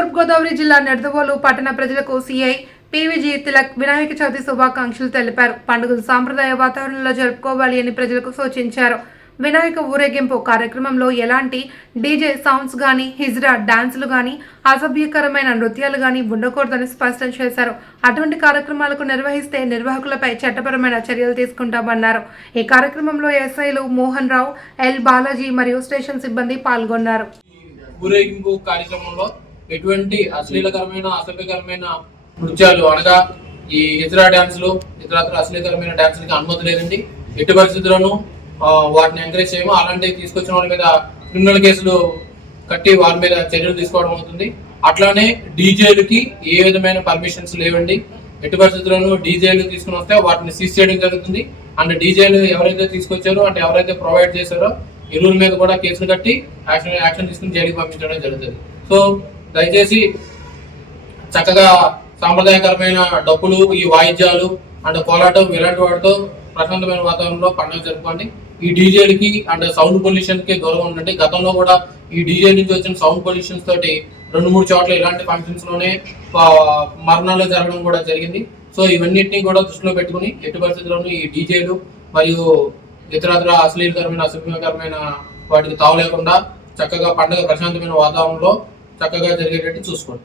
తూర్పుగోదావరి జిల్లా నెడదవోలు పట్టణ ప్రజలకు సీఐ పీవీజీ తిలక్ వినాయక చవితి శుభాకాంక్షలు తెలిపారు. పండుగలు సాంప్రదాయ వాతావరణంలో జరుపుకోవాలి అని ప్రజలకు సూచించారు. వినాయక ఊరేగింపు కార్యక్రమంలో ఎలాంటి డీజే సౌండ్స్ కానీ హిజ్రా డాన్సులు కానీ అసభ్యకరమైన నృత్యాలు కానీ ఉండకూడదని స్పష్టం చేశారు. అటువంటి కార్యక్రమాలకు నిర్వహిస్తే నిర్వాహకులపై చట్టపరమైన చర్యలు తీసుకుంటామన్నారు. ఈ కార్యక్రమంలో ఎస్ఐలు మోహన్ రావు ఎల్ బాలాజీ మరియు స్టేషన్ సిబ్బంది పాల్గొన్నారు. ఊరేగింపు కార్యక్రమంలో ఎటువంటి అశ్లీలకరమైన అసభ్యకరమైన నృత్యాలు అనగా ఈ ఇతర డ్యాన్సులు ఇతరత్ర అశ్లీలకరమైన డ్యాన్సులకి అనుమతి లేదండి. ఎట్టి పరిస్థితుల్లోనూ వాటిని ఎంకరేజ్ చేయము. అలాంటివి తీసుకొచ్చిన వాళ్ళ మీద క్రిమినల్ కేసులు కట్టి వాళ్ళ మీద చర్యలు తీసుకోవడం అవుతుంది. అట్లానే డీజేలకి ఏ విధమైన పర్మిషన్స్ లేవండి. ఎట్టి పరిస్థితుల్లోనూ డీజేలు తీసుకుని వస్తే వాటిని సీజ్ చేయడం జరుగుతుంది. అండ్ డీజేలు ఎవరైతే తీసుకొచ్చారో అంటే ఎవరైతే ప్రొవైడ్ చేశారో ఇరువుల మీద కూడా కేసులు కట్టి యాక్షన్ యాక్షన్ తీసుకుని జైలుకి పంపించడం జరుగుతుంది. సో దయచేసి చక్కగా సాంప్రదాయకరమైన డప్పులు ఈ వాయిద్యాలు అండ్ కోలాటం ఇలాంటి వాటితో ప్రశాంతమైన వాతావరణంలో పండుగ జరుపుకోండి. ఈ డీజేలకి అండ్ సౌండ్ పొల్యూషన్కి గౌరవం ఉండండి. గతంలో కూడా ఈ డీజే నుంచి వచ్చిన సౌండ్ పొల్యూషన్స్ తోటి రెండు మూడు చోట్ల ఇలాంటి ఫంక్షన్స్లోనే మరణాలు జరగడం కూడా జరిగింది. సో ఇవన్నిటిని కూడా దృష్టిలో పెట్టుకుని ఎట్టి పరిస్థితుల్లోనూ ఈ డీజేలు మరియు ఇతరత్ర అశ్లీలకరమైన అసభ్యకరమైన వాటికి తావు లేకుండా చక్కగా పండుగ ప్రశాంతమైన వాతావరణంలో చక్కగా జరిగేటట్టు చూసుకోండి.